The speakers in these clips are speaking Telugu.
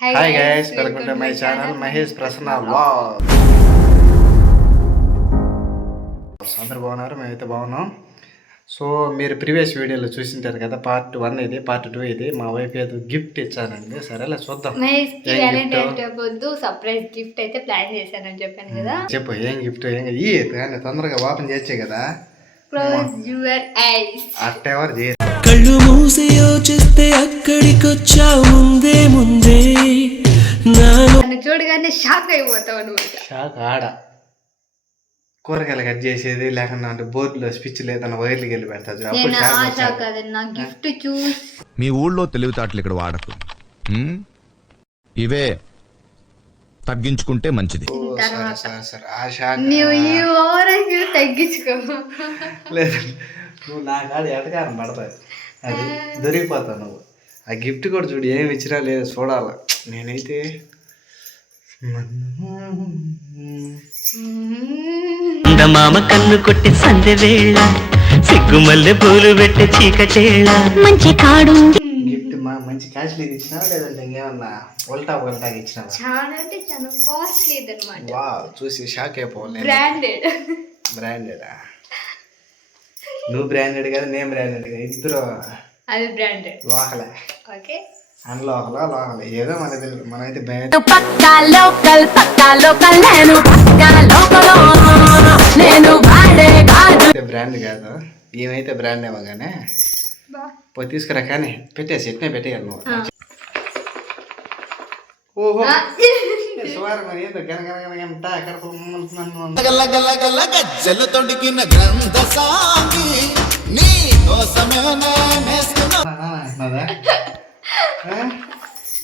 Hi guys welcome to my channel Mahesh Prasanna vlog అందరు బాగున్నారు? మేమైతే బాగున్నాం. సో మీరు ప్రీవియస్ వీడియోలో చూసింటారు కదా పార్ట్ వన్ ఇది పార్ట్ టూ ఇది. మా వైఫ్ ఏదో గిఫ్ట్ ఇచ్చానండి. సరేలే చూద్దాం. Surprise gift? అయితే ప్లాన్ చేశానని చెప్పాను కదా. చెప్పు ఏం గిఫ్ట్? ఏం ఈ తొందరగా ఓపెన్ చేయొచ్చే కదా. క్లోజ్ యువర్ ఐస్ అట్టెవరు చేయ మూసి యోచిస్తే అక్కడికొచ్చా ముందే ముందే. నన్ను చూడగానే షాక్ అయిపోతావు అనమాట షాక్ ఆడ. కూరగాయలు కట్ చేసేది లేకుండా అంటే బోర్డులో స్విచ్ లేదన్న వైర్లకి వెళ్ళి పెడతారు నేను? గిఫ్ట్ చూసి. మీ ఊళ్ళో తెలివితేటలు ఇక్కడ వాడకు? ఇవే తగ్గించుకుంటే మంచిది. తగ్గించుకో. లేదు నువ్వు నా కాడ ఎటకారం పడతాయి అది దొరికిపోతావు నువ్వు. ఆ గిఫ్ట్ కూడా చూడు ఏమి ఇచ్చినా లేదు చూడాల. నేనైతే మామ కన్ను కొట్టి సందె వేళ సిగ్గుమల్లె పూలు పెట్టి చీకటేళ మంచి కాడుంది. గిఫ్ట్ మా మంచి క్యాష్లీ ఇచ్చినావా లేదంటే ఇంకేమన్నా ఉల్టా ఉల్టా ఇచ్చినావా? చాలా అంటే చాలా కాస్ట్లీ అనమాట వా చూసి షాక్ అయిపోవాలి బ్రాండెడ్ బ్రాండెడా నువ్వు బ్రాండెడ్ కదా నేను బ్రాండెడ్ కదా ఇద్దరు అది బ్రాండెడ్ లోకలే. ఓకే. అన్లోకలా లోకలే ఏదో మన తెలియదు మనమైతే బ్రాండ్ పక్కా లోకల్ పక్కా లోకల్ నేను పక్కా లోకల్. నేను వాడే కాదు. బ్రాండ్ కాదు. ఏమైతే బ్రాండ్ ఏమో కానీ పోయి తీసుకురా కానీ పెట్టేసి ఎట్నే పెట్టేయాలి నువ్వు. ఓహో. తొడిగిన గ్రంథ సాగి నీ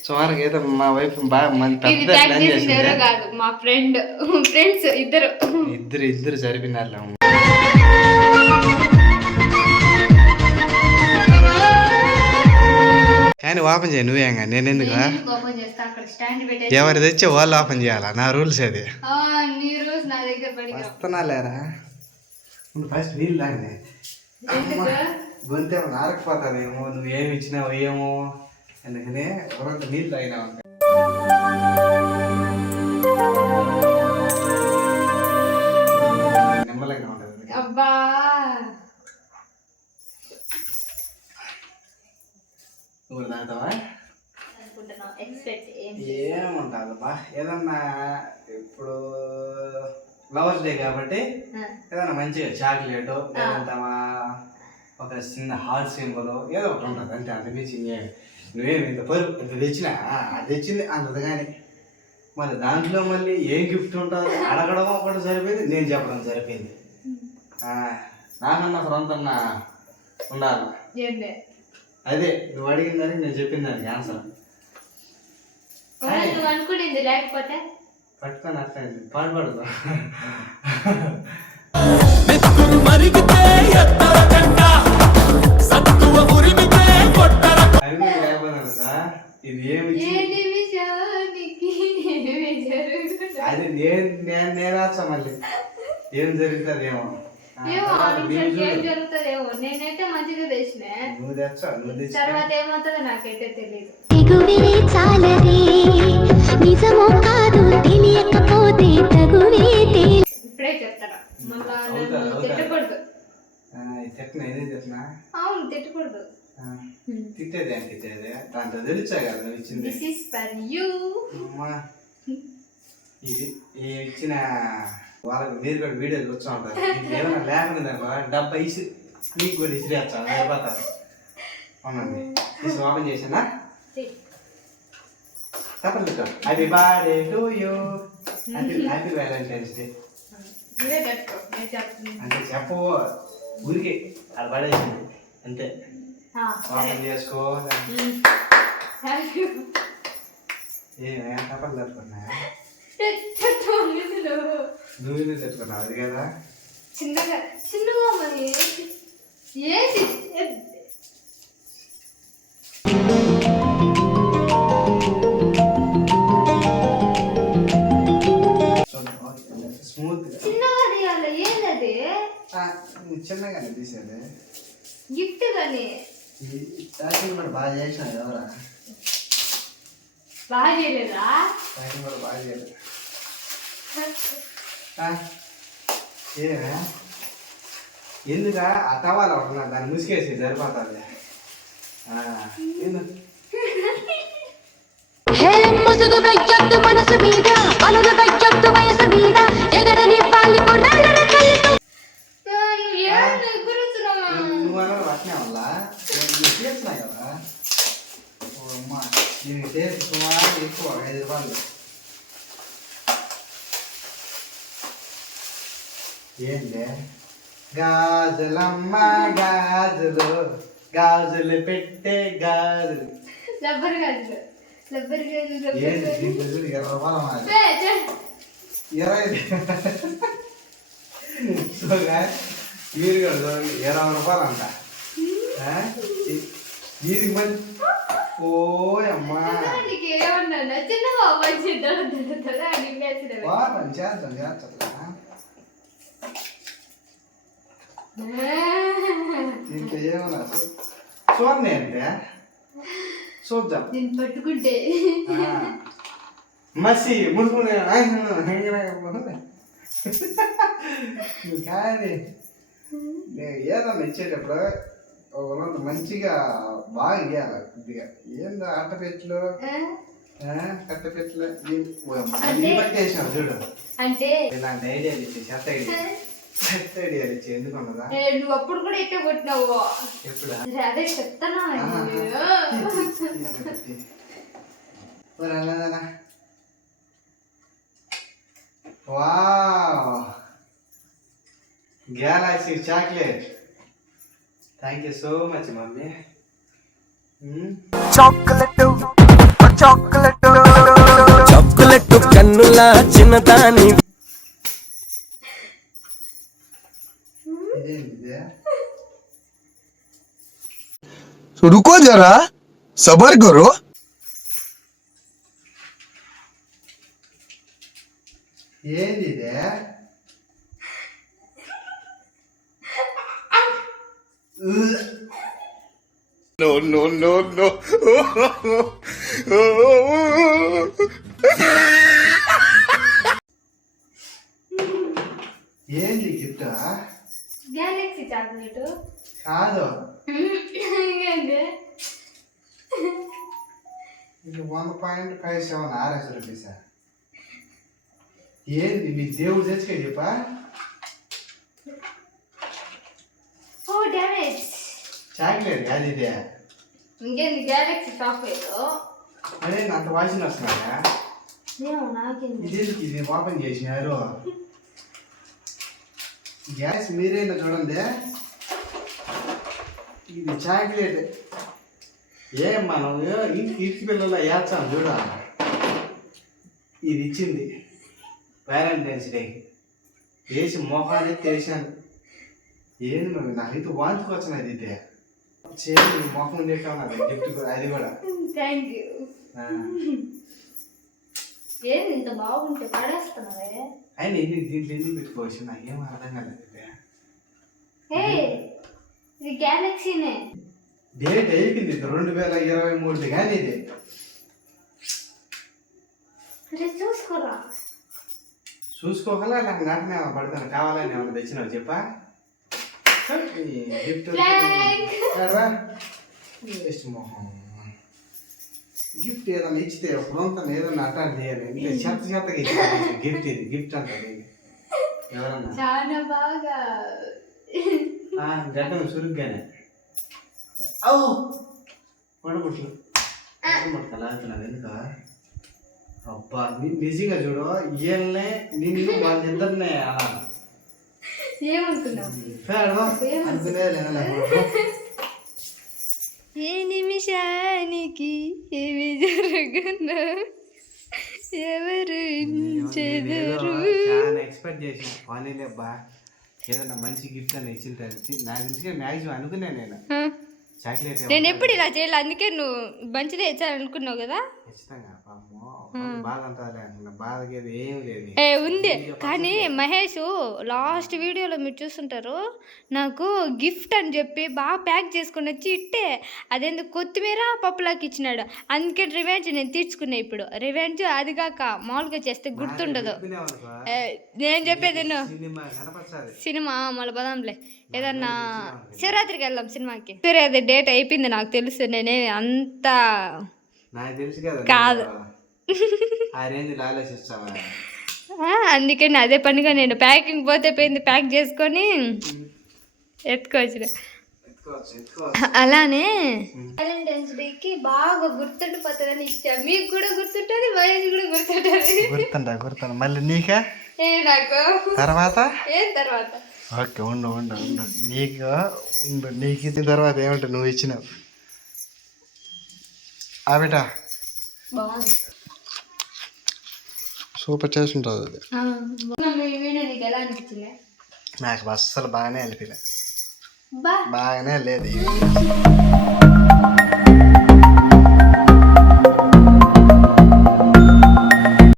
సుమారుగా ఏదో మా వైఫ్ బాగా మంది పెద్ద ప్లాన్ చేసింది. మా ఫ్రెండ్ ఫ్రెండ్స్ ఇద్దరు. ఇద్దరు ఇద్దరు సరిపోయినారులే. కానీ ఓపెన్ చేయి నువ్వేంగా నేను ఎందుకు ఓపెన్ చేస్తా? అక్కడ స్టాండ్ పెట్టేసి ఎవరు తెచ్చే వాళ్ళు ఓపెన్ చేయాలా? నా రూల్స్ అది. ఆ, నీ రోజు నా దగ్గర పడి వస్తున్నా లేరా ఫస్ట్ నీళ్ళు తాగనే ఎందుకు? గొంతు ఏమో నారకపోతుందేమో నువ్వు ఏమి ఇచ్చినావు ఏమో? అందుకనే ఎవరంత నీళ్ళు తాగినావు నువ్వు తాగుతావా అనుకుంటున్నావు. ఎక్స్పెక్ట్ ఏం ఏముంటుంది బా ఏదన్నా ఇప్పుడు లవర్స్ డే కాబట్టి ఆ, ఏదైనా మంచిగా చాక్లెట్ లేదంటే మా- ఒక చిన్న హార్ట్ సింబల్ ఏదో ఒకటి ఉంటుంది. అంతే అంతమించి ఇంకేం నువ్వేమి ఇంత పరు ఇంత తెచ్చినా? అది తెచ్చింది అంతది కానీ మరి దాంట్లో మళ్ళీ ఏం గిఫ్ట్ ఉంటుంది అడగడం ఒకటి సరిపోయింది నేను చెప్పడం సరిపోయింది. నాకన్నా ఫ్రంతన్నా ఉండాలి. అదే నువ్వు అడిగిన దానికి నేను చెప్పిన దానికి ఆన్సర్ నువ్వు అనుకునేది లేకపోతే? పట్టుకొని ఇది ఏమి ఏమి జరుగుతుందో. అది నేను నేను మళ్ళీ? ఏం జరుగుతుంది ఏమో జరుగుతుందేమో. నేనైతే మంచిగా తెచ్చిన తర్వాత ఏమవుతుందో నాకైతే తెలియదు తెగువే చాలదే. నిజమో కాదు తెలియకపోతే తగువే తెలి ఇప్పుడే చెప్తారా మళ్ళా. తిట్టకూడదు. ఏదే అవును తిట్టకూడదు. తిట్టేది అని తిట్టేది? దాంట్లో తెలుసా కదా నువ్వు ఇచ్చింది. దిస్ ఈస్ ఫర్ యూ అమ్మా. ఇది ఇచ్చిన వాళ్ళకి మీరు కూడా వీడియోలు వచ్చా ఉంటారు. ఏమైనా లేకుండా డబ్బా ఇసి నీకు కూడా ఇసిరేస్తాను అయిపోతారు అవునండి. తీసి ఓపెన్ చేసినా తప్పదు happy birthday to you happy happy valentine's day అంటే చెప్పు. ఊరికి అది పడేసింది. అంతే. ఓపెన్ చేసుకో. ఏమే తప్పదు నువ్వు ఎందుకు తట్టుకున్నావు అది కదా? చిన్నగా చిన్నగా మరి స్మూత్గా చిన్నగా తీయాలి ఏంటది చిన్నగానే తీసేది. గిఫ్ట్ కానీ బాగా చేసిన ఎవరా బాగా చేయలేదా? కూడా బాగా చేయలేదు ఆ, ఏరా? ఎందుకా ఆ టవాలా ఉంటున్నా దాన్ని ముసుకేసి సరిపోతుంది. మనసు మీద వయసు మీద. అమ్మ దీనికి టేస్ట్ సుమారు ఎక్కువ ఐదు రూపాయలు ఏంటి గాజులమ్మ గాజులు గాజులు పెట్టే గాజులు రబ్బర్ గాజులు రబ్బర్ గాజులు ఏంటి దీంట్లో చూడు ఇరవై రూపాయలు మాది. ఇరవై సో మీరు కూడా చూడండి ఇరవై రూపాయలు అంట ఆ? ఈ- దీనికి మంచి ఓ అమ్మా చేస్తాం ఏమన్నా అంటే పట్టుకుంటే. ఆ. మసి మునుకునే కానీ నేను ఏదన్నా ఇచ్చేటప్పుడు రోజు మంచిగా బాగా ఇవ్వాలి కొద్దిగా. ఏందో అట్టపెట్లు కట్టపెట్లు పట్టేసాం చూడు. అంటే? ఇలాంటి ఐడియాలు ఇచ్చి చెత్త ఐడియా. చెత్త ఐడియాలు ఇచ్చి ఎందుకు ఉన్నదా ఏ, నువ్వు అప్పుడు కూడా ఇట్టే కొట్టినావు. ఎప్పుడా? అదే చెప్తానా Galaxy chocolate. Thank you so much mummy. Chocolate chocolate. Chocolate కన్నుల చిన్నదాని. రుకో జరా. సబర్ కరో. ఏంది No, no, no, no. ఏంటి గిఫ్ట్ గ్యాలక్సీ చాక్లెట్ కాదు. ఇది one point five seven R రూపీసా? ఏంది మీ దేవుడు తెచ్చుకే చెప్పా? చాక్లెట్ కాదు ఇదే. ఇంకేంది గ్యాలక్సీ చాక్లెట్ అదే అంత వాసన వస్తున్నాయా ఇది? ఓపెన్ చేసినారు. గ్యాస్ మీరైనా చూడండి. ఇది చాక్లెట్ ఏం మనం ఇంటి ఇంటి పిల్లలు వేస్తాం చూడ. ఇది ఇచ్చింది. వ్యాలంటైన్స్ డేకి వేసి మొహాన్ని తెలిసాను ఏంది మరి? నాకైతే వాంతికి వచ్చినది ఇది. చేయండి నీ మొహం ఉండేటది గిఫ్ట్ అది కూడా. Thank you. ఏంది ఇంత బాగుంటే పడేస్తున్నావే? అయినా ఇది దీంట్లో ఎందుకు పెట్టుకోవచ్చు? నాకేం అర్థం కాలేదు. హే ఇది గ్యాలక్సీనే డేట్ అయిపోయింది ఇది రెండు వేల ఇరవై మూడుది కానీ ఇది. చూసుకోరా? చూసుకోగల నాకు నాటనే పడతాను? కావాలని ఏమన్నా తెచ్చినావు చెప్పా? Gift Blank. వేస్ట్ మొహం గిఫ్ట్ ఏదైనా ఇచ్చితే పొలంతా ఏదైనా అటాక్ చేయాలి. ఇంకా చెత్త చెత్తగా ఇచ్చి గిఫ్ట్ ఇది. గిఫ్ట్ అంటది ఎవరన్నా? చాలా బాగా. గడ్డం సురుగ్గానే అవు! పడబుట్లు లాగుతున్నావు ఎందుక? అబ్బా నిజంగా చూడు వీళ్ళనే నిన్ను వాళ్ళిద్దరినే అలా ఏ నిమిషానికి ఏమి జరుగును? ఎవరు చెదరు ఎక్స్పెక్ట్ చేసిన. పోనీలే అబ్బా ఏదన్నా మంచి గిఫ్ట్ అని ఇచ్చింటారు నాకు తెలిసి మ్యాక్సిమం అనుకునే నేను. చాక్లెట్ నేను ఎప్పుడు ఇలా చేయాలి అందుకే నువ్వు మంచిదే ఇచ్చాలనుకున్నావు కదా? ఏం ఉంది. కానీ మహేష్ లాస్ట్ వీడియోలో మీరు చూస్తుంటారు నాకు గిఫ్ట్ అని చెప్పి బాగా ప్యాక్ చేసుకొని వచ్చి ఇట్టే అదేందుకు కొత్తిమీర పప్పులాకి ఇచ్చినాడు. అందుకే రివెంజ్ నేను తీర్చుకున్నా ఇప్పుడు. రివెంజ్ అది కాక మామూలుగా చేస్తే గుర్తుండదు. నేను చెప్పేది సినిమా మళ్ళీ పదాంలే. ఏదన్నా శివరాత్రికి వెళ్దాం సినిమాకి. సరే అది డేట్ అయిపోయింది నాకు తెలుసు. నేనే అంత నాకు తెలుసు కదా కాదు. నువ్వు ఆ రేంజ్ ఆలోచిస్తావా? ఆ, అందుకని అదే పనిగా నేను ప్యాకింగ్ పోతే పోయింది ప్యాక్ చేసుకొని ఎత్తుకొచ్చిన. ఎత్తుకోవచ్చు అలానే వ్యాలంటైన్స్ డేకి బాగా గుర్తుండిపోతుందని ఇచ్చా మీకు కూడా గుర్తుంటుంది మహేష్ కూడా గుర్తుంటుంది. గుర్తుంటా గుర్తుంటా మళ్ళీ నీకా? ఏ నాకు? తర్వాత? ఏం తర్వాత? ఓకే ఉండు ఉండు ఉండు. నీకు ఉండు. నీకు ఇచ్చిన తర్వాత ఏమంటే నువ్వు ఇచ్చినావు. ఆ బిడ్డ బాగుంది. సూపర్ టేస్ట్ ఉంటుంది అది నీకు అస్సలు బాగానే అనిపించలే బాగానే లేదు